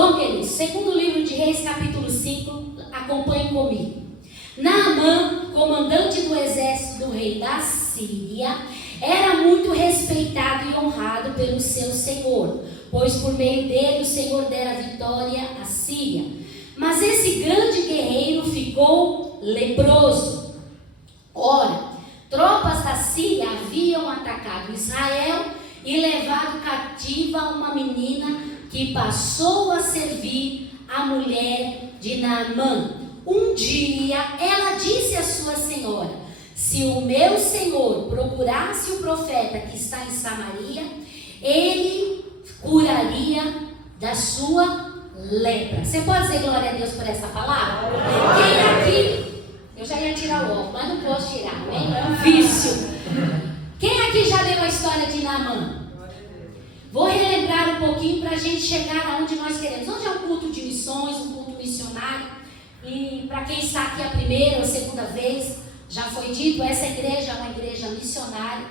Bom, queridos, segundo livro de Reis, capítulo 5, acompanhem comigo. Naamã, comandante do exército do rei da Síria, era muito respeitado e honrado pelo seu senhor, pois por meio dele o Senhor dera vitória à Síria. Mas esse grande guerreiro ficou leproso. Ora, tropas da Síria haviam atacado Israel e levado cativa uma menina que passou a servir a mulher de Naamã. Um dia ela disse à sua senhora: se o meu senhor procurasse o profeta que está em Samaria, ele curaria da sua lepra. Você pode dizer glória a Deus por essa palavra? Quem aqui, eu já ia tirar o óculos, mas não posso tirar, né? É um vício. Quem aqui já leu a história de Naamã? Vou relembrar um pouquinho para a gente chegar aonde nós queremos. Hoje é um culto de missões, um culto missionário. E para quem está aqui a primeira ou segunda vez, já foi dito, essa igreja é uma igreja missionária.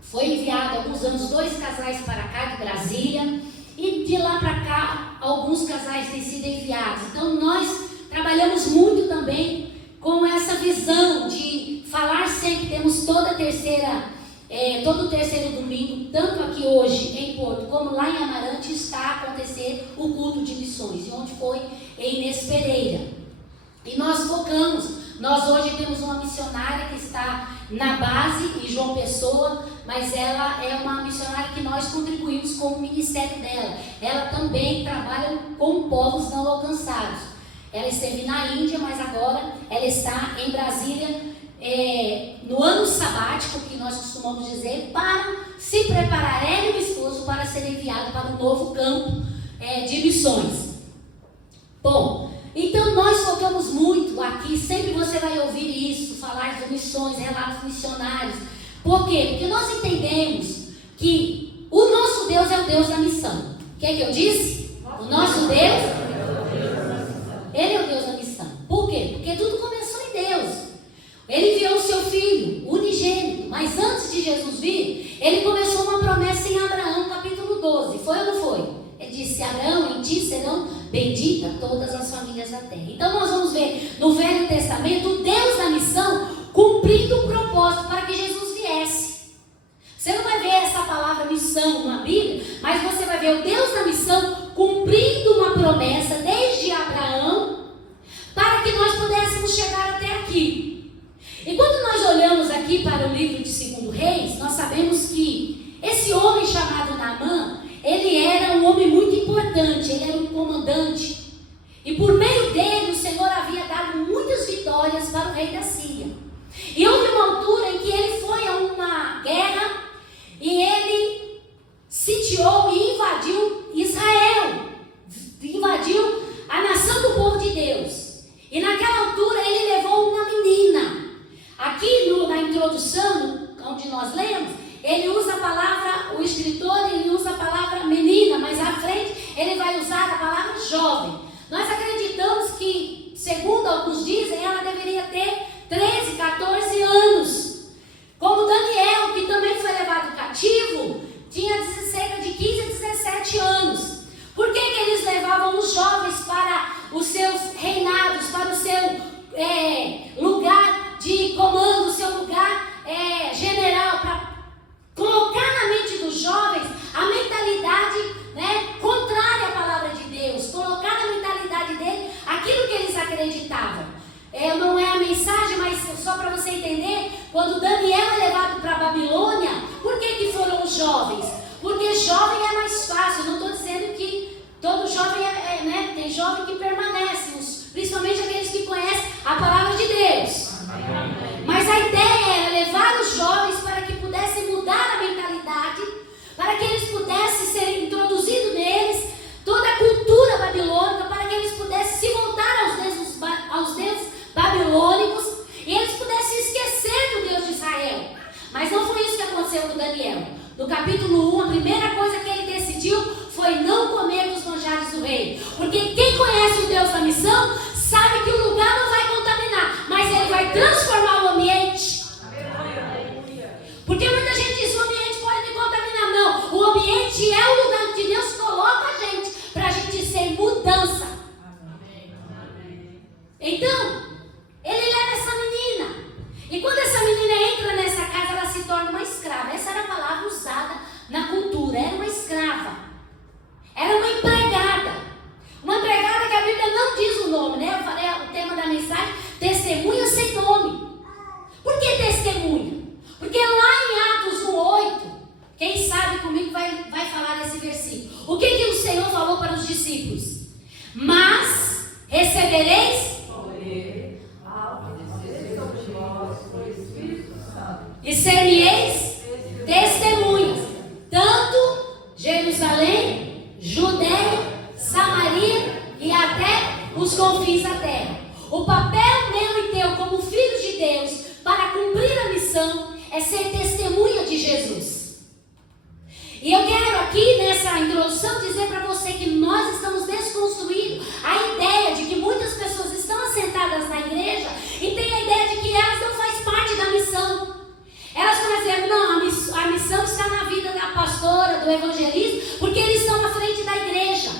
Foi enviado há alguns anos 2 casais para cá de Brasília. E de lá para cá, alguns casais têm sido enviados. Então nós trabalhamos muito também com essa visão de falar sempre. Temos todo o terceiro domingo, tanto aqui hoje em Porto, como lá em Amarante, está a acontecer o culto de missões, e onde foi em Inês Pereira. E nós focamos, nós hoje temos uma missionária que está na base, em João Pessoa, mas ela é uma missionária que nós contribuímos com o ministério dela. Ela também trabalha com povos não alcançados. Ela esteve na Índia, mas agora ela está em Brasília, no ano sabático, que nós costumamos dizer, para se preparar, ela e o esposo, para ser enviado para um novo campo de missões. Bom, então nós focamos muito aqui, sempre você vai ouvir isso, falar de missões, relatos missionários. Por quê? Porque nós entendemos que o nosso Deus é o Deus da missão. O que é que eu disse? O nosso Deus, Ele é o Deus da missão. Por quê? Porque tudo começou em Deus. Ele enviou o seu filho, unigênito, mas antes de Jesus vir, ele começou uma promessa em Abraão, capítulo 12, foi ou não foi? Ele disse: Abraão, em ti serão benditas todas as famílias da terra. Então nós vamos ver no Velho Testamento o Deus da missão cumprindo o propósito para que Jesus viesse. Você não vai ver essa palavra missão na Bíblia, mas você vai ver o Deus da missão cumprindo uma promessa desde Abraão, para que nós pudéssemos chegar até aqui. E quando nós olhamos aqui para o livro de 2 Reis, nós sabemos que esse homem chamado Naamã, ele era um homem muito importante, ele era um comandante. E por meio dele, o Senhor havia dado muitas vitórias para o rei da Síria. E houve uma altura em que ele foi a uma guerra e ele sitiou e invadiu Israel, invadiu a nação do povo de Deus. E naquela altura ele levou uma menina. Aqui na introdução, onde nós lemos, ele usa a palavra, o escritor, ele usa a palavra menina, mas à frente ele vai usar a palavra jovem. Nós acreditamos que, segundo alguns dizem, ela deveria ter 13, 14 anos. Como Daniel, que também foi levado cativo, tinha cerca de 15 a 17 anos. Por que eles levavam os jovens para os seus reinados, para o seu lugar de comando, o seu lugar general, para colocar na mente dos jovens a mentalidade contrária à palavra de Deus, colocar na mentalidade dele aquilo que eles acreditavam. Não é a mensagem, mas só para você entender, quando Daniel é levado para a Babilônia, por que foram os jovens? Porque jovem é mais fácil. Não estou dizendo que todo jovem tem jovem que permanece, principalmente aqueles que conhecem a palavra de Deus. Mas a ideia era levar os jovens para que pudessem mudar a mentalidade, para que eles pudessem ser introduzido neles toda a cultura babilônica, para que eles pudessem se voltar aos deuses babilônicos e eles pudessem esquecer do Deus de Israel. Mas não foi isso que aconteceu com Daniel. No capítulo 1, a primeira coisa que ele decidiu foi não comer dos manjares do rei. Porque quem conhece o Deus da missão sabe que o lugar não vai contaminar, mas ele vai transformar o ambiente. Porque muita gente diz: o ambiente pode me contaminar. Não, o ambiente é o lugar comigo vai falar desse versículo. O que o Senhor falou para os discípulos? Mas recebereis poder ao descer sobre vós o Espírito Santo, e sereis testemunhas, tanto Jerusalém, Judeia, Samaria e até os confins da terra. O papel meu e teu como filhos de Deus para cumprir a missão é ser testemunha de Jesus. E eu quero aqui nessa introdução dizer para você que nós estamos desconstruindo a ideia de que muitas pessoas estão assentadas na igreja e têm a ideia de que elas não fazem parte da missão. Elas estão dizendo, não, a missão está na vida da pastora, do evangelista, porque eles estão na frente da igreja.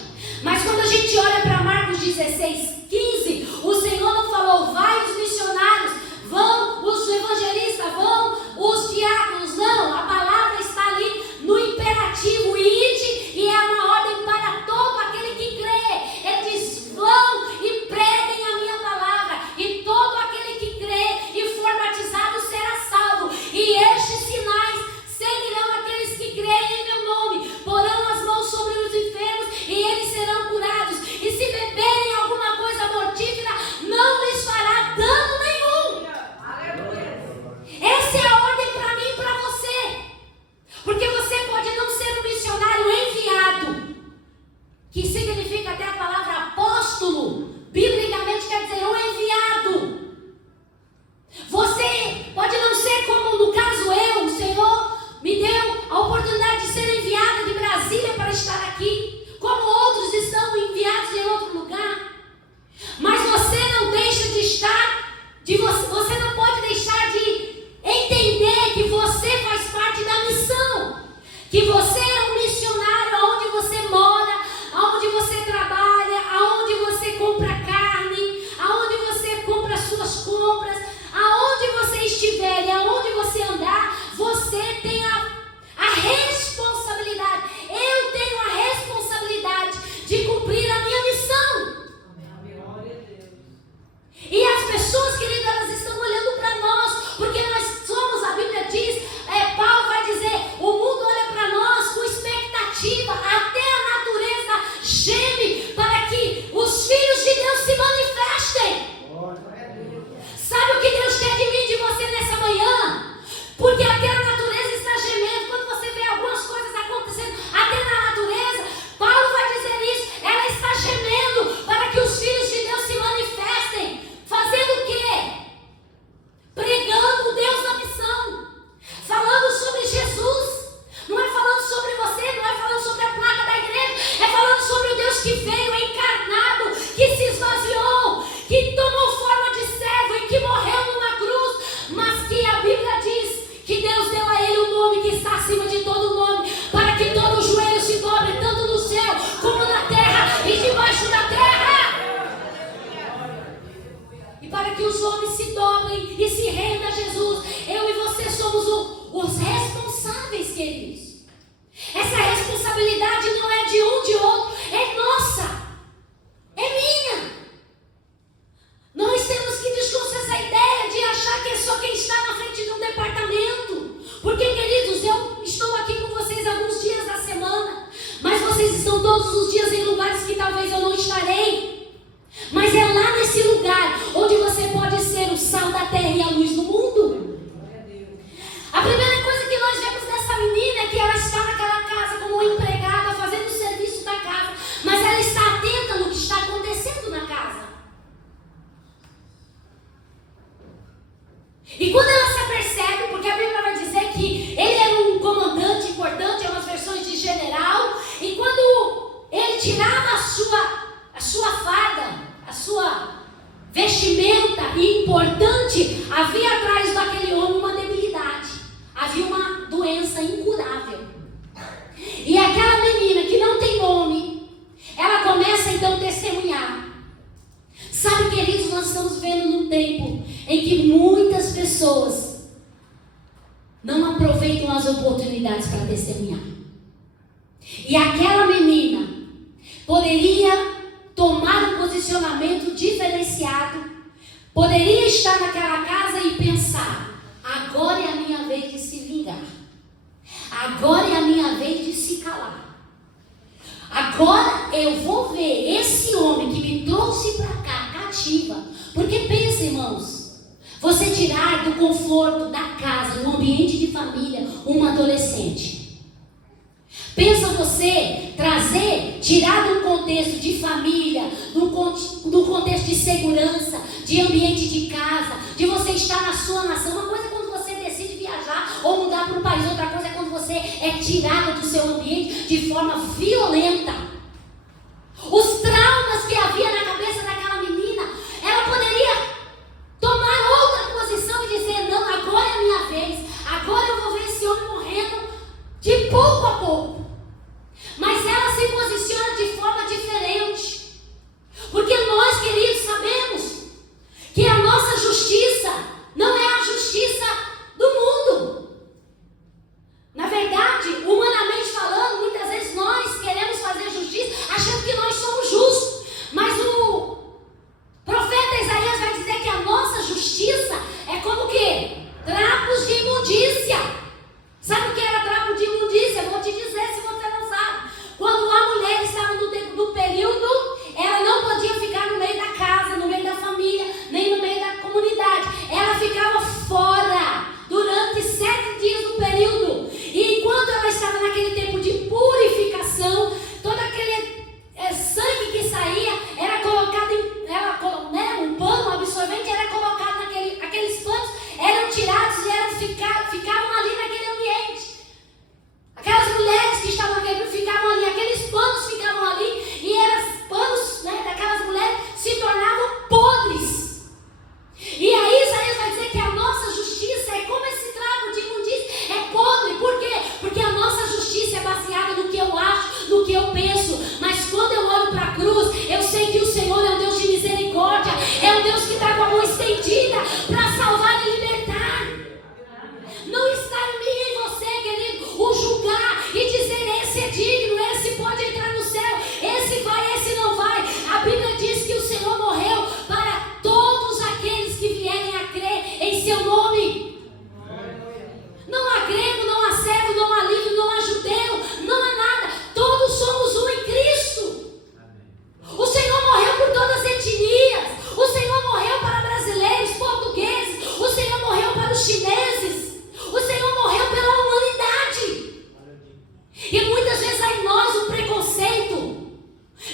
Mas quando a gente olha para Marcos 16:15, o Senhor não falou, vai os missionários, vão os evangelistas, vão os diáconos, não, a palavra está ali no imperativo, ide, e é uma ordem para todo aquele que crê. Ele diz, vão e preguem a minha palavra, e todo aquele que crê e for batizado será salvo, e estes sinais seguirão aqueles que creem em meu nome, porão as mãos sobre os enfermos e eles serão curados, e se beberem alguma coisa mortífera, não lhes fará dano nenhum. Essa é a ordem para mim e para você, porque você pode não ser um missionário enviado, que significa até a palavra apóstolo, biblicamente quer dizer um enviado. Você pode não ser como no caso eu, o Senhor me deu a oportunidade de ser enviada de Brasília para estar aqui, como outros estão enviados em outro lugar. Mas você não deixa de estar, você não pode deixar de entender que você faz parte da missão, que você é um missionário aonde você mora, aonde você trabalha, aonde você compra carne, aonde você compra suas compras, aonde você estiver e aonde você andar, você tem a responsabilidade. Eu tenho a responsabilidade de cumprir a minha missão. E as pessoas, queridas, elas estão olhando para nós, porque nós somos, a Bíblia diz, Paulo vai dizer, o mundo olha para nós com expectativa, até a natureza geme para que os filhos de Deus se manifestem. Sabe o que Deus quer de mim e de você nessa manhã? Porque até a natureza está gemendo. Quando você vê algumas coisas acontecendo até na natureza, Paulo vai dizer isso, ela está gemendo para que os filhos de Deus se manifestem. Fazendo o quê? Pregando o Deus da missão, falando sobre Jesus. Não é falando sobre você, não é falando sobre a placa da igreja, é falando sobre o Deus que veio encarnado, que se esvaziou, que tomou forma de servo e que morreu numa cruz, mas que a Bíblia diz que Deus deu a ele um nome que está acima de todo nome, para que todo joelho se dobre, tanto no céu como na terra e debaixo da terra. E para que os homens se dobrem e se rendam a Jesus, eu e você somos os responsáveis, queridos. Essa responsabilidade não é de um, de outro, é nossa, é minha. Nós temos que desconstruir essa ideia de achar que é só quem está na frente de um departamento. Porque, queridos, eu estou aqui com vocês alguns dias da semana, mas vocês estão todos os dias em lugares que talvez eu não estarei. Mas é lá nesse lugar onde você pode ser o sal da terra e a luz do mundo. A primeira coisa que nós vemos dessa menina é que ela está naquela casa como uma empregada, fazendo o serviço da casa, mas ela está atenta no que está acontecendo na casa. E quando ela se apercebe, porque a Bíblia vai dizer que ele era um comandante importante, é umas versões de general, e quando ele tirava a sua farda, a sua vestimenta importante, havia atrás daquele homem uma debilidade, havia uma doença incurável. E aquela menina que não tem nome, ela começa então a testemunhar. Sabe, queridos, nós estamos vendo num tempo em que muitas pessoas não aproveitam as oportunidades para testemunhar. E aquela menina poderia tomar um posicionamento diferenciado, poderia estar naquela casa e pensar, agora é a minha vez de se vingar. Agora é a minha vez de se calar. Agora eu vou ver esse homem que me trouxe para cá, cativa. Porque pensa, irmãos, você tirar do conforto da casa, do ambiente de família, uma adolescente. Pensa você tirar do contexto de família, do contexto de segurança, de ambiente de casa, de você estar na sua nação. Uma coisa é quando você decide viajar ou mudar para um país, outra coisa é quando você é tirado do seu ambiente de forma violenta. Os traumas que havia na cabeça daquela menina, ela poderia tomar outra posição e dizer: não, agora é a minha vez, agora eu vou ver esse homem morrendo de pouco a pouco. Mas ela se posiciona de forma diferente, porque nós, queridos, sabemos que a nossa justiça não é a justiça do mundo. Na verdade, humanamente falando, muitas vezes nós queremos fazer justiça achando que nós somos justos, mas o profeta Isaías vai dizer que a nossa justiça é como o quê? Trapos de imundícia. Sabe o que era trapo de imundícia? Vou te dizer se você não sabe. Quando a mulher estava no período, ela não podia ficar no meio da casa, no meio da família, nem no meio da comunidade. Ela ficava fora durante 7 dias do período. E enquanto ela estava naquele tempo de purificação, todo aquele sangue que saía era colocado um pano absorvente era colocado aqueles panos eram tirados e ficavam ali naquele ambiente. Aquelas mulheres que estavam naquele ficavam ali, aqueles panos ficavam ali, e os panos daquelas mulheres se tornavam podres. E aí Isaías vai dizer que a nossa justiça é como esse trapo de imundícia, é podre. Por quê? Porque a nossa justiça é baseada no que eu acho, no que eu penso. Mas quando eu olho para a cruz, eu sei que o Senhor é um Deus de misericórdia, é um Deus que está com a mão estendida para salvar e libertar. Não está em mim e em você, querido, o julgar e dizer: esse é digno, esse pode entrar no céu, esse vai, esse não vai. A Bíblia diz que o Senhor morreu para todos aqueles que vierem a crer em seu nome. Não há grego, não há servo, não há livre, não há judeu, não há nada. Todos somos um em Cristo. O Senhor morreu por todas as etnias. O Senhor morreu para brasileiros, portugueses. O Senhor morreu para os chineses. O Senhor morreu pela humanidade. E muitas vezes há em nós o preconceito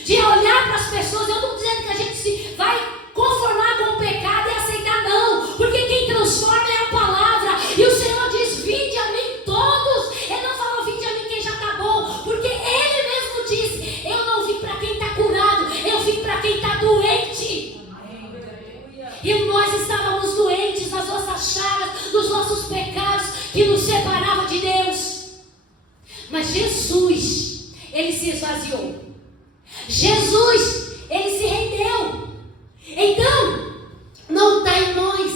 de olhar para as pessoas. Eu não estou dizendo que a gente se vai conformar com o pecado e aceitar, não. Porque quem transforma é a palavra. E o Senhor diz: vinde a mim todos. Ele não falou: vinde a mim quem já está bom. Porque Ele mesmo disse: eu não vim para quem está curado, eu vim para quem está doente. E nós estávamos doentes nas nossas chagas, nos nossos pecados que nos separavam de Deus. Mas Jesus, Ele se esvaziou. Jesus, Ele se rendeu. Então, não está em nós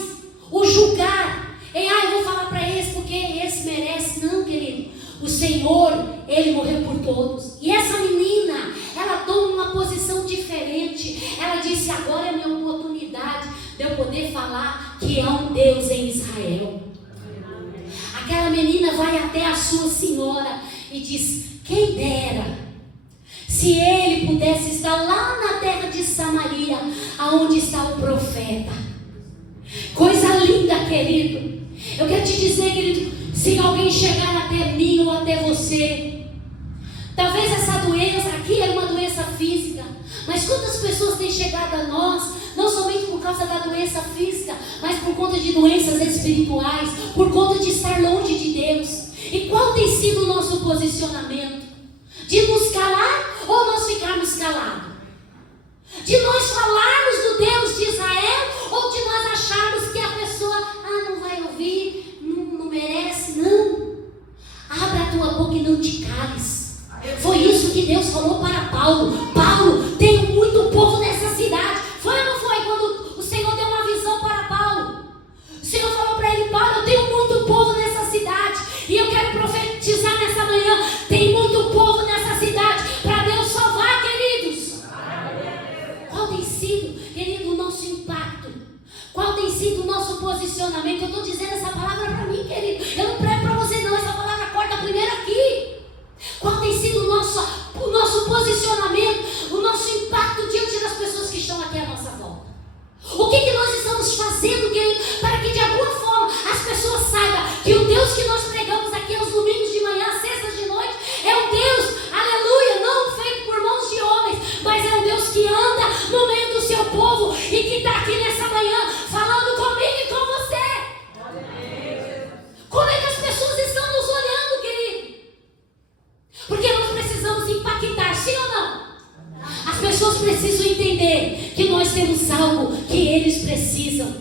o julgar. Eu vou falar para esse porque esse merece. Não, querido. O Senhor, Ele morreu por todos. E essa menina, ela toma uma posição diferente. Ela disse: agora é a minha oportunidade de eu poder falar que há um Deus em Israel. Aquela menina vai até a sua senhora e diz: quem dera se ele pudesse estar lá na terra de Samaria, aonde está o profeta. Coisa linda, querido. Eu quero te dizer, querido, se alguém chegar até mim ou até você, talvez essa doença aqui é uma doença física, mas quantas pessoas têm chegado a nós, não somente por causa da doença física, mas por conta de doenças espirituais, por conta de estar longe de Deus. E qual tem sido o nosso posicionamento? De nos calar ou nós ficarmos calados? De nós falarmos do Deus de Israel ou de nós acharmos que a pessoa não vai ouvir, não merece? Não. Abra a tua boca e não te cales. Foi isso que Deus falou para Paulo. Paulo, tenho muito povo nessa cidade. Foi ou não foi quando o Senhor deu uma visão para Paulo? O Senhor falou para ele: Paulo, eu tenho muito povo nessa cidade. E eu quero profetizar nessa manhã: tem muito povo nessa cidade para Deus salvar, queridos. Qual tem sido, querido, o nosso impacto? Qual tem sido o nosso posicionamento? Eu estou dizendo essa palavra para mim, querido. Eu não prego para você não. Essa palavra corta a primeira pessoas precisam entender que nós temos algo que eles precisam.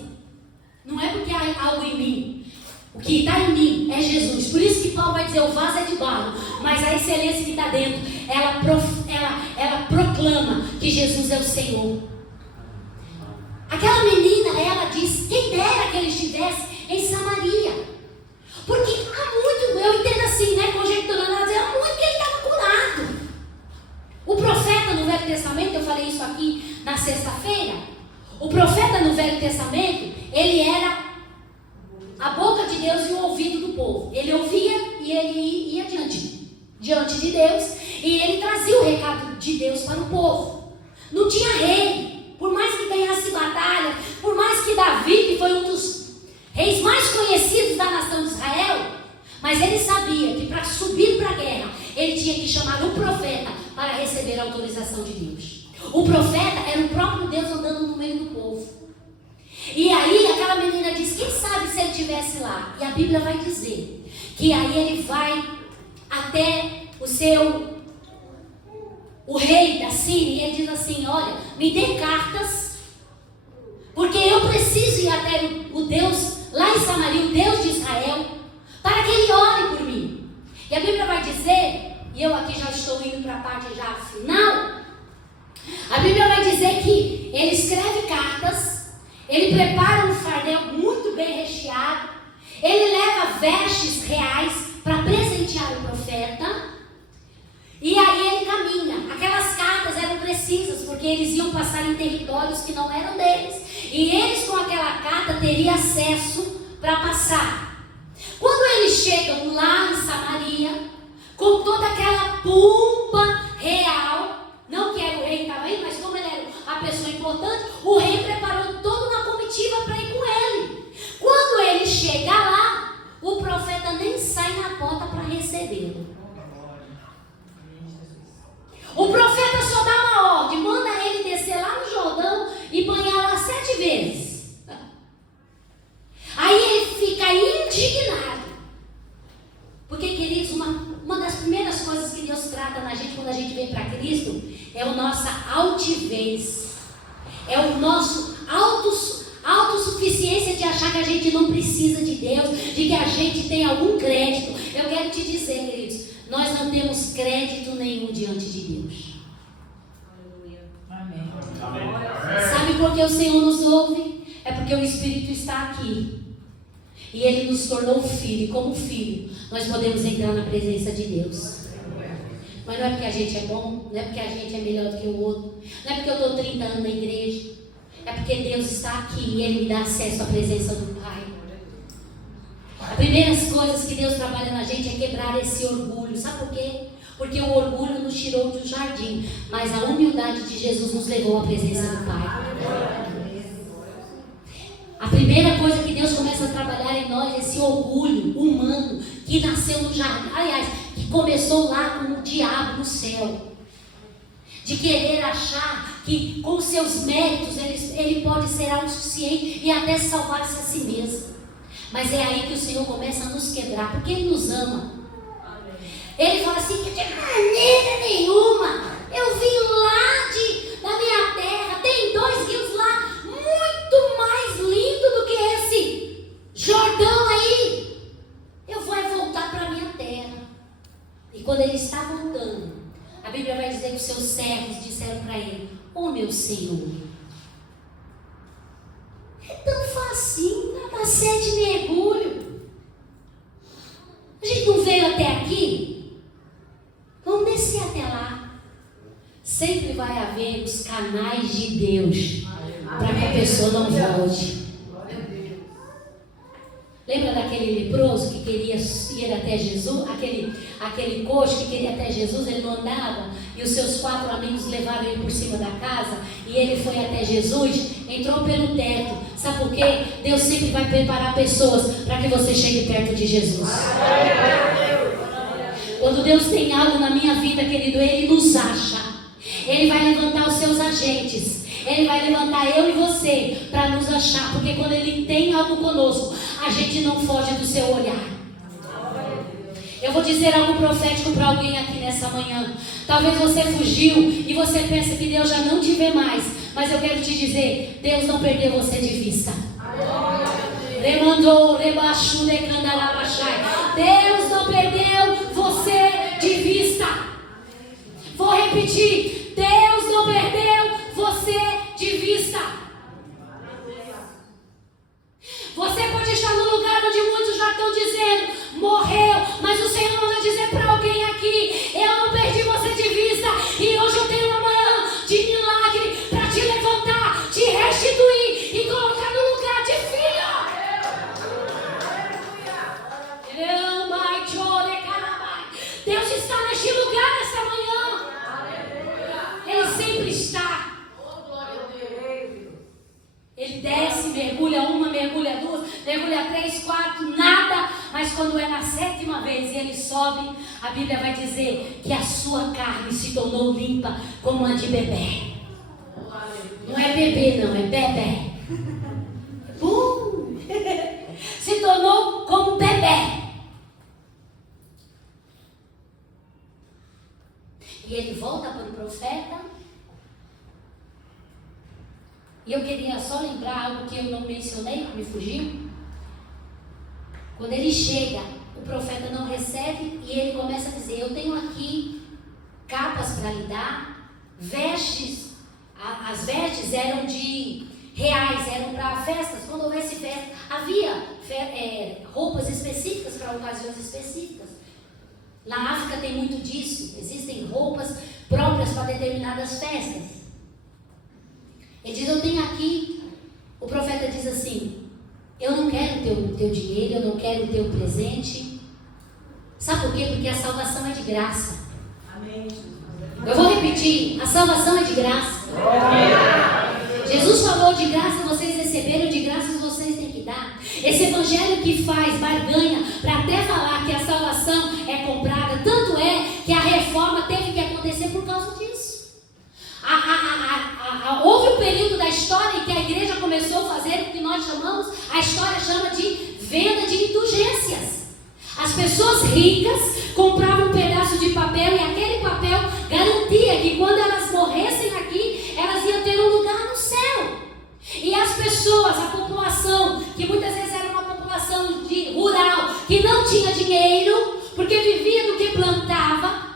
Não é porque há algo em mim. O que está em mim é Jesus. Por isso que Paulo vai dizer, o vaso é de barro, mas a excelência que está dentro, ela proclama que Jesus é o Senhor. Aquela menina, ela diz, quem dera que ele estivesse em Samaria. Porque há muito, eu entendo assim, né, conjecturando, ela diz, há muito que ele estava curado. O profeta no Velho Testamento, eu falei isso aqui na sexta-feira, o profeta no Velho Testamento, ele era a boca de Deus e o ouvido do povo. Ele ouvia e ele ia diante de Deus, e ele trazia o recado de Deus para o povo. Não tinha rei, por mais que ganhasse batalha, por mais que Davi, que foi um dos reis mais conhecidos da nação de Israel, mas ele sabia que para subir para a guerra, ele tinha que chamar um profeta para receber a autorização de Deus. O profeta era o próprio Deus andando no meio do povo. E aí aquela menina diz, quem sabe se ele estivesse lá? E a Bíblia vai dizer que aí ele vai até o rei da Síria, e ele diz assim, olha, me dê cartas, porque eu preciso ir até o Deus lá em Samaria, o Deus de Israel, para que ele ore por mim. E a Bíblia vai dizer, e eu aqui já estou indo para a parte já final, a Bíblia vai dizer que ele escreve cartas, ele prepara um fardo muito bem recheado, ele leva vestes reais para presentear o profeta, e aí ele caminha. Aquelas cartas eram precisas, porque eles iam passar em territórios que não eram deles, e eles com aquela carta teriam acesso para passar. Quando eles chegam lá em Samaria, com toda aquela pompa real, não que era o rei que estava indo, mas como ele era a pessoa importante, o rei preparou toda uma comitiva para ir com ele. Quando ele chega lá, o profeta nem sai na porta para recebê-lo. O profeta só dá uma ordem, manda ele descer lá no Jordão e banhar lá 7 vezes. Aí ele fica indignado. Porque, queridos, uma das primeiras coisas que Deus trata na gente quando a gente vem para Cristo é a nossa altivez. É o nosso autossuficiência de achar que a gente não precisa de Deus, de que a gente tem algum crédito. Eu quero te dizer, queridos, nós não temos crédito nenhum diante de Deus. Amém. Sabe por que o Senhor nos ouve? É porque o Espírito está aqui. E Ele nos tornou filho. E como filho, nós podemos entrar na presença de Deus. Mas não é porque a gente é bom, não é porque a gente é melhor do que o outro, não é porque eu estou 30 anos na igreja. É porque Deus está aqui e Ele me dá acesso à presença do Pai. As primeiras coisas que Deus trabalha na gente é quebrar esse orgulho. Sabe por quê? Porque o orgulho nos tirou do jardim, mas a humildade de Jesus nos levou à presença do Pai. A primeira coisa que Deus começa a trabalhar em nós é esse orgulho humano que nasceu no jardim. Aliás, que começou lá com o diabo no céu. De querer achar que com seus méritos ele pode ser autossuficiente e até salvar-se a si mesmo. Mas é aí que o Senhor começa a nos quebrar, porque Ele nos ama. Ele fala assim, que de maneira nenhuma, eu vim lá da minha terra, tem 2 rios lá, muito mais lindo do que esse Jordão aí. Eu vou voltar para a minha terra. E quando ele está voltando, a Bíblia vai dizer que os seus servos disseram para ele, ô meu Senhor, é tão facinho, dá 7 mergulhos. A gente não veio até aqui? Vamos descer até lá. Sempre vai haver os canais de Deus para que a pessoa não volte. Lembra daquele leproso que queria ir até Jesus? Aquele coxo que queria ir até Jesus, ele não andava, e os seus 4 amigos levaram ele por cima da casa, e ele foi até Jesus, entrou pelo teto. Sabe por quê? Deus sempre vai preparar pessoas para que você chegue perto de Jesus. Quando Deus tem algo na minha vida, querido, Ele nos acha. Ele vai levantar os seus agentes. Ele vai levantar eu e você para nos achar. Porque quando Ele tem algo conosco, a gente não foge do seu olhar. Eu vou dizer algo profético para alguém aqui nessa manhã. Talvez você fugiu e você pensa que Deus já não te vê mais. Mas eu quero te dizer, Deus não perdeu você de vista. Demandou, rebaixou, decandarabachai. Deus não perdeu você de vista. Vou repetir, Deus não perdeu você de vista. Você pode estar no lugar onde muitos já estão dizendo, morreu, mas o Senhor manda dizer para alguém aqui, eu não perdi você de vista, e hoje eu tenho uma manhã de milagre para te levantar, te restituir e colocar no lugar de filho. Deus está neste lugar nessa manhã. Ele sempre está. Ele desce, mergulha uma, mergulha duas, mergulha 3, 4, nada. Mas quando é na 7ª vez e ele sobe, a Bíblia vai dizer que a sua carne se tornou limpa como a de bebê. Não é bebê não, é bebê. Se tornou como bebê. E ele volta para o profeta. E eu queria só lembrar algo que eu não mencionei, que me fugiu. Quando ele chega, o profeta não recebe e ele começa a dizer, eu tenho aqui capas para lhe dar, vestes. As vestes eram de reais, eram para festas. Quando houvesse festa, havia roupas específicas para ocasiões específicas. Na África tem muito disso, existem roupas próprias para determinadas festas. Ele diz, eu tenho aqui, o profeta diz assim, eu não quero o teu dinheiro, eu não quero o teu presente. Sabe por quê? Porque a salvação é de graça. Amém. Eu vou repetir, a salvação é de graça. Amém. Jesus falou, de graça vocês receberam, de graça vocês têm que dar. Esse evangelho que faz barganha para até falar que a salvação é comprada, tanto é que a reforma teve que acontecer por causa disso. Houve um período da história em que a igreja começou a fazer o que nós chamamos, a história chama de venda de indulgências. As pessoas ricas compravam um pedaço de papel e aquele papel garantia que quando elas morressem aqui, elas iam ter um lugar no céu. E as pessoas, a população, que muitas vezes era uma população rural, que não tinha dinheiro, porque vivia do que plantava,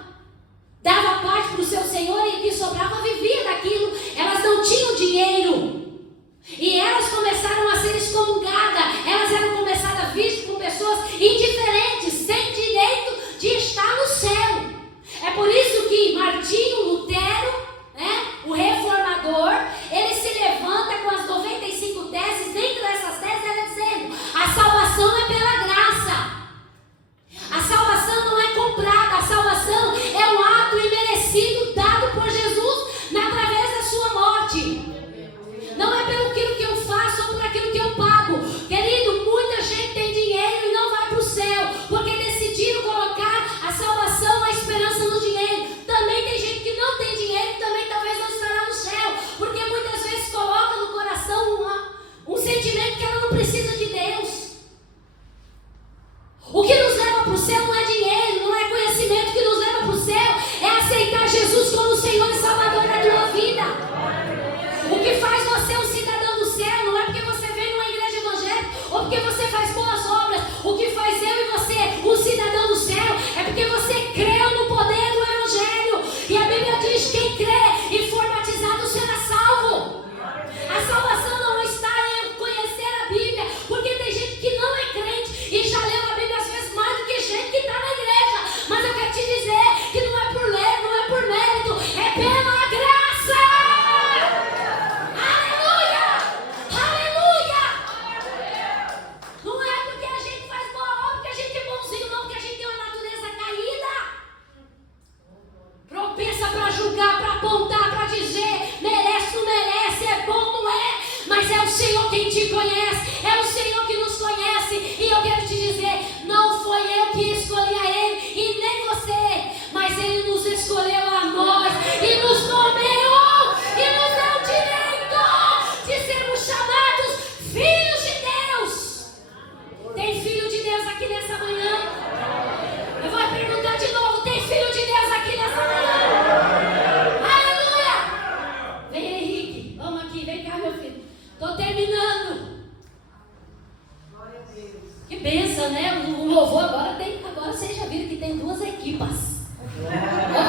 dava parte para o seu senhor e o que sobrava vivia daquilo. Elas não tinham dinheiro. E elas começaram a ser excomungadas. Elas eram começadas a vistas como pessoas indiferentes, sem direito de estar no céu. É por isso que Martinho Lutero, o reformador, ele se levanta com as 95 teses. Dentro dessas teses ele dizendo, a salvação é pela graça. A salvação não é comprada, a salvação é um ato imerecido dado por Jesus através da sua morte. Não é pelo aquilo que eu faço ou por aquilo que eu pago. Querido, muita gente tem dinheiro e não vai para o céu, porque decidiram colocar a salvação, a esperança no dinheiro. Também tem gente que não tem dinheiro e também talvez não estará no céu, porque muitas vezes coloca no coração um sentimento que ela não precisa de Deus. O que nos leva para o céu não é dinheiro, não é conhecimento. O que nos leva para o céu é aceitar Jesus como Senhor e Salvador da tua vida. O que faz você um cidadão do céu não é porque você vem numa igreja evangélica ou porque você faz boas obras. O que faz eu e você um cidadão do céu é porque você creu no poder do Evangelho. E a Bíblia diz, quem crê e for batizado será salvo. A salvação não está em conhecer a Bíblia, porque tem gente que não é crente e já leu a Bíblia às vezes mais do que gente que está na igreja. Mas eu quero te dizer que não é por ler, não é por mérito, é pela graça. Aleluia! Aleluia! Não é porque a gente faz boa obra, porque a gente é bonzinho, não, porque a gente tem uma natureza caída, propensa para julgar, para apontar, para dizer merece, não merece, é bom, não é. Mas é o Senhor quem te conhece, é o Senhor que nos conhece. E eu quero te dizer, não foi eu que escolhi a Ele e nem você, mas Ele nos escolheu a nós e nos nomeou e nos deu o direito de sermos chamados filhos de Deus. Tem filho de Deus aqui nessa manhã? Eu vou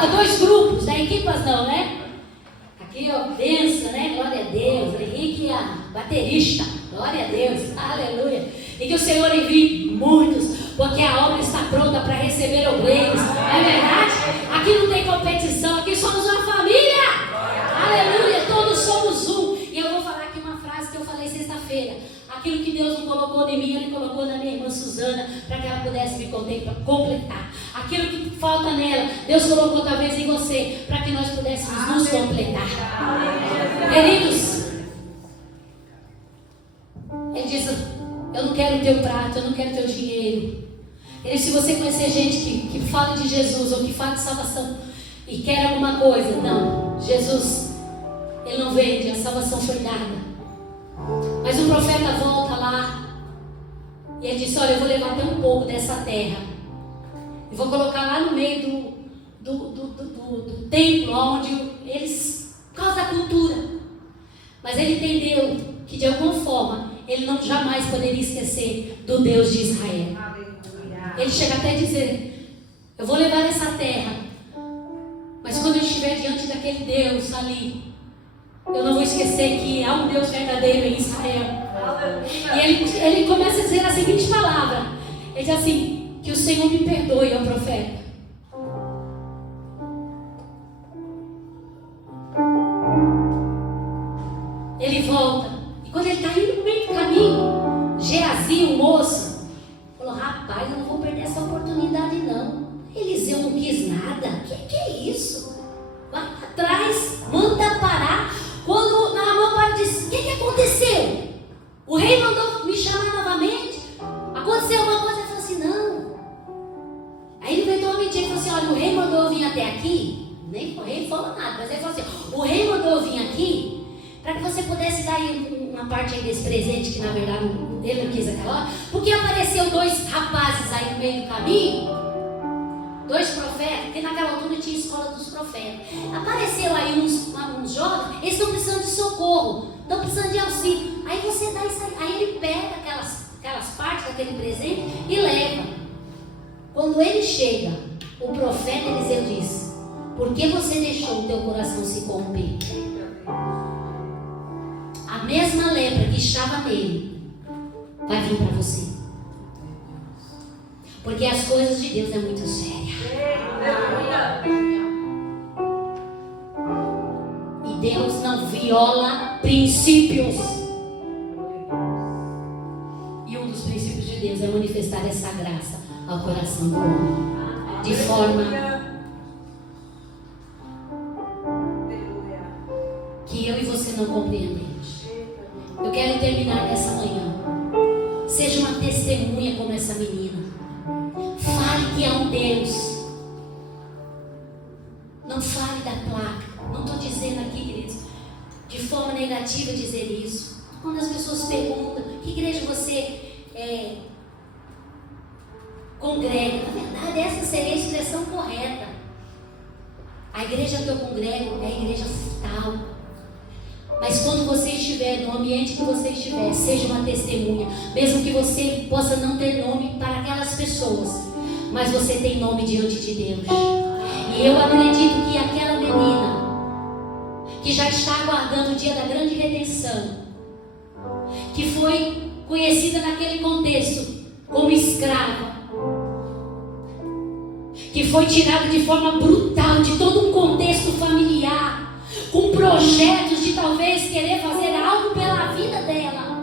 Dois grupos, né? Equipas não, né? Aqui, ó, benção, né? Glória a Deus. Henrique, a baterista. Glória a Deus. Aleluia. E que o Senhor envie muitos, porque a obra está pronta para receber obreiros. Não é verdade? Aqui não tem competição, aqui somos uma família. Aleluia. Todos somos um. E eu vou falar aqui uma frase que eu falei sexta-feira. Aquilo que Deus não colocou em mim, Ele colocou na minha irmã Suzana, para que ela pudesse me completar. Aquilo que falta nela, Deus colocou talvez em você, para que nós pudéssemos nos completar. Queridos, Ele diz: eu não quero o teu prato, eu não quero o teu dinheiro. Ele, se você conhecer gente que fala de Jesus, ou que fala de salvação, e quer alguma coisa, não, Jesus, Ele não vende, a salvação foi dada. Mas o profeta volta lá e ele disse: olha, eu vou levar até um pouco dessa terra e vou colocar lá no meio do templo, onde eles, por causa da cultura. Mas ele entendeu que de alguma forma ele não jamais poderia esquecer do Deus de Israel. Ele chega até a dizer: eu vou levar essa terra, mas quando eu estiver diante daquele Deus ali, eu não vou esquecer que há um Deus verdadeiro em Israel. E ele começa a dizer a seguinte palavra. Ele diz assim: que o Senhor me perdoe, ó profeta. Ele volta. E quando ele está indo no meio do caminho, Geazi, o moço, falou: rapaz, eu não vou perder essa oportunidade não. Eliseu não quis nada. Que é isso? Vai atrás, manda parar. Quando Naamã para e disse: o que aconteceu? O rei mandou me chamar novamente? Aconteceu alguma coisa? Ele falou assim: não. Aí ele inventou uma mentira e falou assim: olha, o rei mandou eu vir até aqui. Nem o rei falou nada, mas ele falou assim: o rei mandou eu vir aqui para que você pudesse dar uma parte aí desse presente, que na verdade ele não quis aquela hora, porque apareceu dois rapazes aí no meio do caminho, dois profetas, porque naquela altura tinha escola dos profetas. Apareceu aí uns jovens, eles estão precisando de socorro, estão precisando de auxílio. Aí você dá isso aí ele pega aquelas partes daquele presente e leva. Quando ele chega, o profeta Eliseu diz: por que você deixou o teu coração se corromper? A mesma lepra que estava nele vai vir para você. Porque as coisas de Deus é muito séria. E Deus não viola princípios. E um dos princípios de Deus é manifestar essa graça ao coração do homem, de forma que eu e você não compreendemos. Eu quero terminar nessa manhã. Seja uma testemunha como essa menina. Fale que há um Deus. Não fale da placa. Não estou dizendo aqui, queridos, de forma negativa dizer isso. Quando as pessoas perguntam: que igreja você congrega? Na verdade, essa seria a expressão correta. A igreja que eu congrego é a igreja tal. Mas quando você estiver no ambiente que você estiver, seja uma testemunha, mesmo que você possa não ter nome para aquelas pessoas, mas você tem nome diante de Deus. E eu acredito que aquela menina que já está aguardando o dia da grande redenção, que foi conhecida naquele contexto como escrava, que foi tirada de forma brutal de todo um contexto familiar, com projetos de talvez querer fazer algo pela vida dela,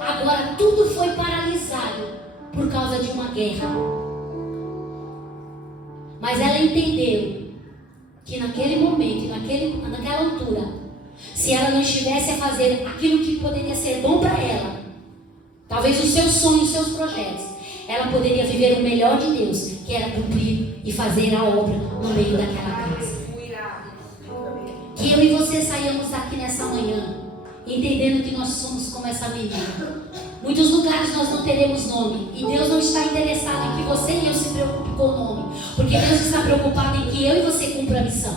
agora tudo foi paralisado por causa de uma guerra. Mas ela entendeu que naquele momento, naquela altura, se ela não estivesse a fazer aquilo que poderia ser bom para ela, talvez os seus sonhos, os seus projetos, ela poderia viver o melhor de Deus, que era cumprir e fazer a obra no meio daquela casa. Que eu e você saiamos daqui nessa manhã, entendendo que nós somos como essa menina. Muitos lugares nós não teremos nome, e Deus não está interessado em que você e eu se preocupe com o nome, porque Deus está preocupado em que eu e você cumpra a missão.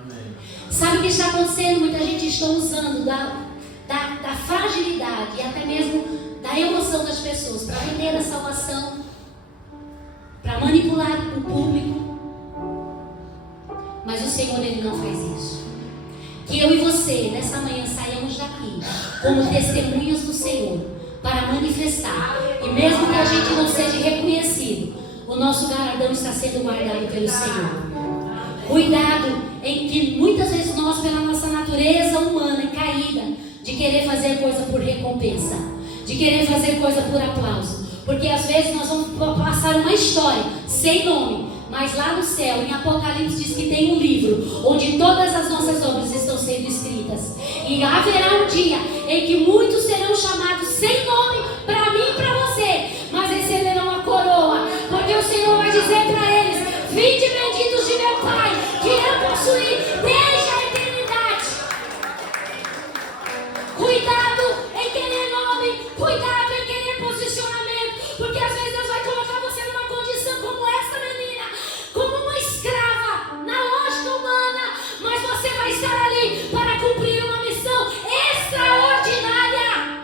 Amém. Sabe o que está acontecendo? Muita gente está usando da fragilidade e até mesmo da emoção das pessoas para vender a salvação, para manipular o público. Mas o Senhor, Ele não faz isso. Que eu e você, nessa manhã, saiamos daqui como testemunhas do Senhor, para manifestar. E mesmo que a gente não seja reconhecido, o nosso galardão está sendo guardado pelo Senhor. Cuidado em que muitas vezes nós, pela nossa natureza humana e caída, de querer fazer coisa por recompensa, de querer fazer coisa por aplauso, porque às vezes nós vamos passar uma história sem nome, mas lá no céu, em Apocalipse, diz que tem um livro onde todas as nossas obras estão sendo escritas, e haverá um dia em que muitos serão chamados sem nome, para mim e para você, mas receberão a coroa, porque o Senhor vai dizer para eles: vinde benditos de meu Pai, que eu possuí desde a eternidade. Cuidado em querer nome, cuidado em querer posicionamento, porque às vezes Deus vai colocar você numa condição como essa menina, como uma escrava, na lógica humana, mas você vai estar ali para cumprir uma missão extraordinária.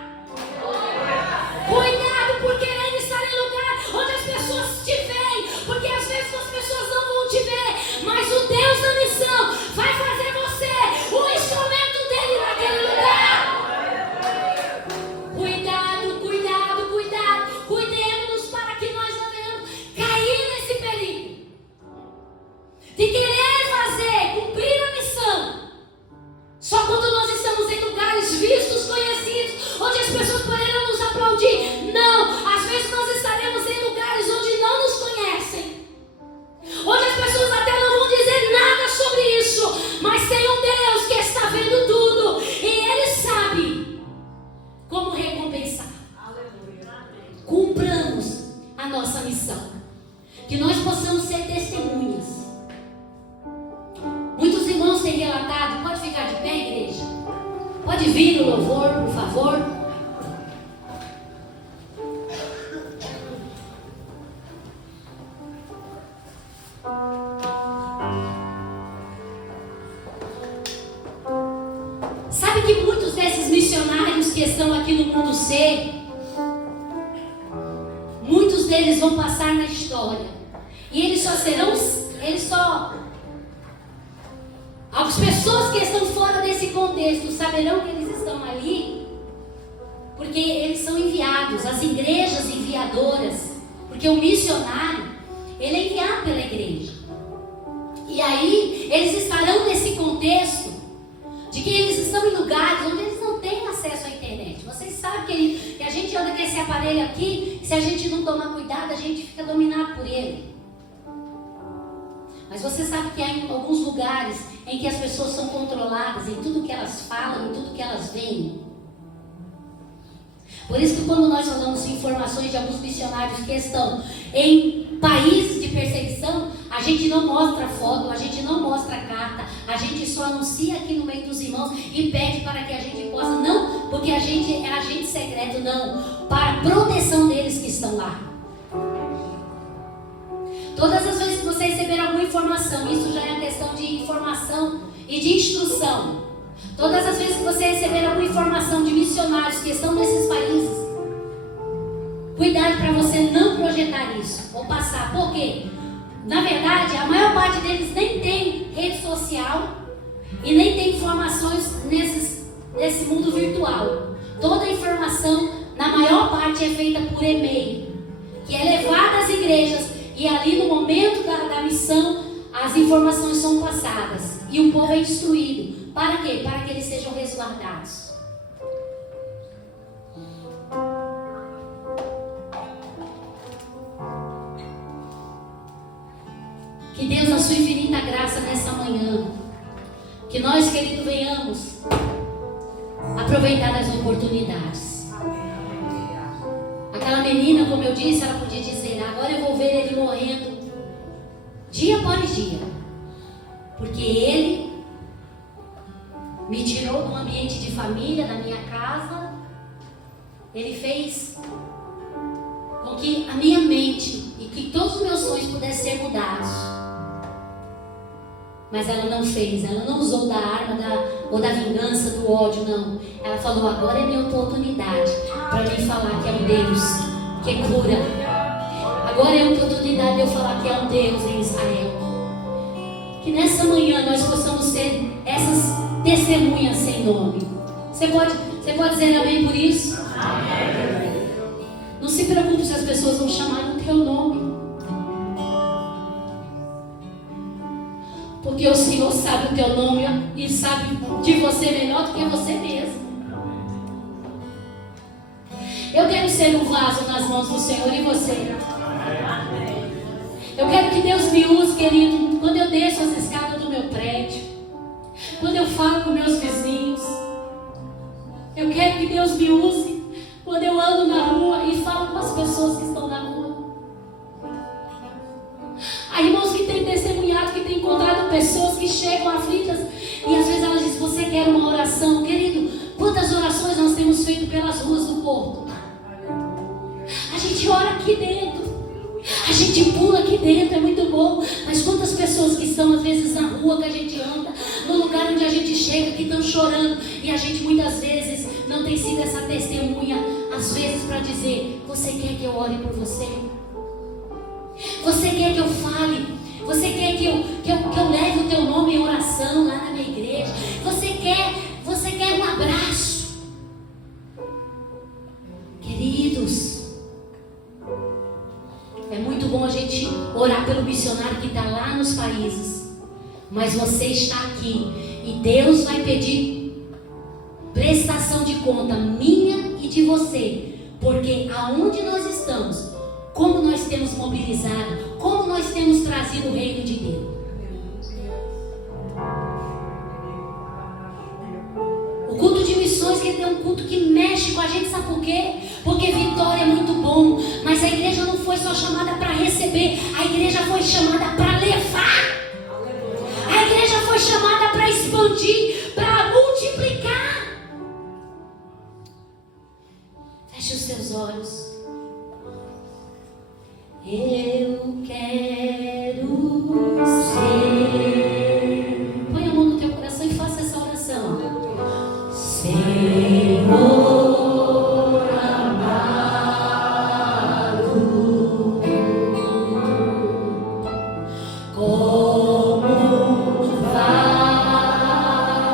Cuidado por querer estar em lugar onde as pessoas te veem, porque às vezes as pessoas não vão te ver, mas o Deus da missão vai fazer você o instrumento dele naquele lugar. Cuidado, cuidado, cuidado. Cuidemos-nos para que nós não venhamos cair nesse perigo de querer fazer, cumprir a missão só quando nós estamos em lugares vistos, conhecidos, onde as pessoas poderão nos aplaudir. Não, às vezes nós estaremos em lugares onde não nos conhecem, onde as pessoas até não vão dizer nada sobre isso, mas tem um Deus que está vendo tudo e Ele sabe como recompensar. Cumpramos a nossa missão, que nós possamos ser testemunhas. Muitos irmãos têm relatado, pode ficar de pé, igreja? Pode vir o louvor, por favor. Sabe que muitos desses missionários que estão aqui no mundo C, muitos deles vão passar na história. E eles só serão, as pessoas que estão fora desse contexto saberão que eles estão ali, porque eles são enviados, as igrejas enviadoras, porque o missionário, ele é enviado pela igreja. E aí, eles estarão nesse contexto de que eles estão em lugares onde eles não têm acesso à internet. Vocês sabem que a gente anda com esse aparelho aqui, se a gente não tomar cuidado, a gente fica dominado por ele. Mas você sabe que há alguns lugares em que as pessoas são controladas em tudo que elas falam, em tudo que elas veem. Por isso que quando nós falamos informações de alguns missionários que estão em países de perseguição, a gente não mostra foto, a gente não mostra carta, a gente só anuncia aqui no meio dos irmãos e pede para que a gente possa, não porque a gente é agente secreto, não, para a proteção deles que estão lá. Todas as vezes que você receber alguma informação, isso já é uma questão de informação e de instrução. Todas as vezes que você receber alguma informação de missionários que estão nesses países, cuidado para você não projetar isso ou passar. Por quê? Na verdade, a maior parte deles nem tem rede social e nem tem informações nesse mundo virtual. Toda a informação, na maior parte, é feita por e-mail, que é levada às igrejas. E ali no momento da missão, as informações são passadas. E o povo é instruído. Para quê? Para que eles sejam resguardados. Que Deus, na sua infinita graça nessa manhã, que nós, querido, venhamos aproveitar as oportunidades. Aquela menina, como eu disse, ela podia dizer: agora eu vou ver ele morrendo dia após dia, porque ele me tirou do ambiente de família, da minha casa. Ele fez com que a minha mente e que todos os meus sonhos pudessem ser mudados. Mas ela não fez, ela não usou da arma ou da vingança, do ódio, não. Ela falou: agora é minha oportunidade para mim falar que é um Deus que cura. Agora é a oportunidade de eu falar que é um Deus em Israel Que nessa manhã nós possamos ser essas testemunhas sem nome. Você pode dizer amém por isso? Amém. Não se preocupe se as pessoas vão chamar o teu nome. Porque o Senhor sabe o teu nome e sabe de você melhor do que você mesmo. Eu quero ser um vaso nas mãos do Senhor e você. Eu quero que Deus me use, querido, quando eu desço as escadas do meu prédio, quando eu falo com meus vizinhos. Eu quero que Deus me use quando eu ando na rua e falo com as pessoas que estão na rua. Há irmãos que têm testemunhado, que têm encontrado pessoas que chegam aflitas e às vezes elas dizem: você quer uma oração? Querido, quantas orações nós temos feito pelas ruas do Porto? A gente ora aqui dentro, a gente pula aqui dentro, é muito bom. Mas quantas pessoas que estão às vezes na rua que a gente anda, no lugar onde a gente chega, que estão chorando, e a gente muitas vezes não tem sido essa testemunha, às vezes para dizer: você quer que eu ore por você? Você quer que eu fale? Você quer que eu leve o teu nome em oração lá na minha igreja? Você quer um abraço? Queridos, é muito bom a gente orar pelo missionário que está lá nos países, mas você está aqui e Deus vai pedir prestação de conta minha e de você, porque aonde nós estamos, como nós temos mobilizado, como nós temos trazido o reino de Deus. O culto de missões, que é um culto que mexe com a gente, sabe por quê? Porque vitória é muito bom, mas a igreja não foi só chamada para receber, a igreja foi chamada para levar. A igreja foi chamada para expandir, para multiplicar. Feche os teus olhos. Eu quero ser. Põe a mão no teu coração e faça essa oração. Senhor amado, como vaso nas mãos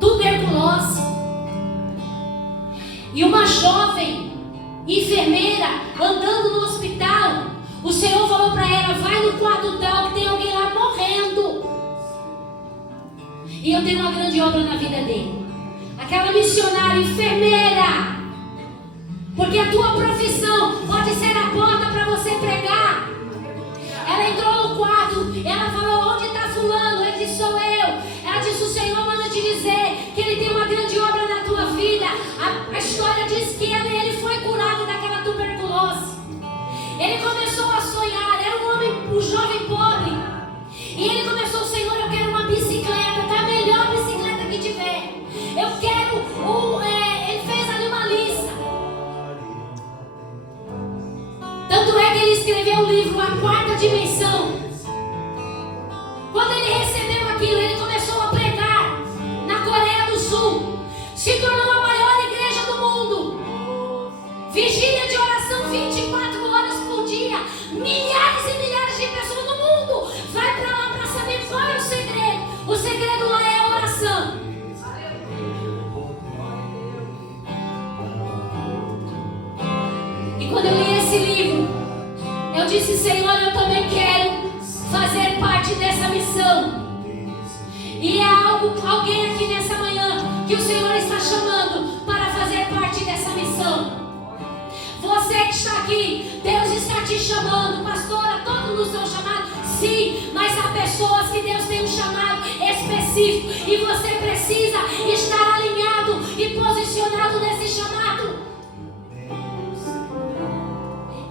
do E uma jovem enfermeira andando no hospital, o Senhor falou para ela: vai no quarto tal que tem alguém lá morrendo. E eu tenho uma grande obra na vida dele. Aquela missionária, enfermeira, porque a tua profissão pode ser a porta para você pregar. Ela entrou no quarto, ela falou: onde está fulano? Ele disse: sou eu. Ela disse: o Senhor manda te dizer que ele tem uma grande obra na tua vida. A história diz que ele foi curado daquela tuberculose. Ele começou a sonhar, era um homem, um jovem pobre. E ele começou: Senhor, eu quero uma bicicleta, tá? A melhor bicicleta que tiver. Eu quero, ele fez ali uma lista. escreveu o livro A Quarta Dimensão, quando ele recebeu aquilo, ele começou a pregar na Coreia do Sul. Se tornou a maior igreja do mundo. Vigília de oração 24 horas por dia. Milhares e milhares de pessoas no mundo vai para lá para saber qual é o segredo. O segredo lá é a oração. E quando eu li esse livro, eu disse: Senhor, eu também quero fazer parte dessa missão. E há alguém aqui nessa manhã que o Senhor está chamando para fazer parte dessa missão. Você que está aqui, Deus está te chamando. Pastora, todos nos são chamados? Sim, mas há pessoas que Deus tem um chamado específico e você precisa estar alinhado e posicionado nesse chamado.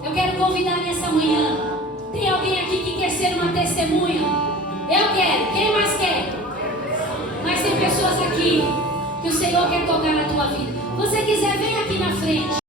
Eu quero convidar nessa manhã. Tem alguém aqui que quer ser uma testemunha? Eu quero. Quem mais quer? Mas tem pessoas aqui que o Senhor quer tocar na tua vida. Você quiser, vem aqui na frente.